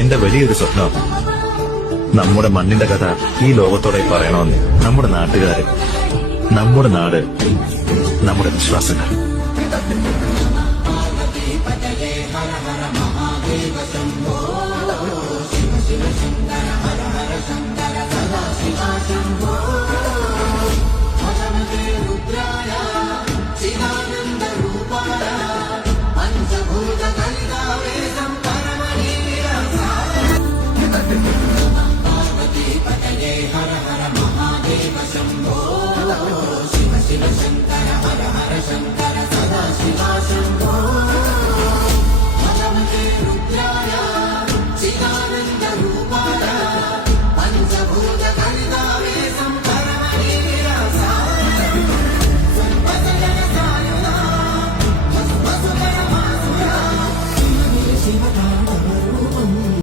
എന്റെ വലിയൊരു സ്വപ്നം നമ്മുടെ മണ്ണിന്റെ കഥ ഈ ലോകത്തോടെ പറയണമെന്ന്. നമ്മുടെ നാട്ടുകാര്, നമ്മുടെ നാട്, നമ്മുടെ വിശ്വാസങ്ങൾ.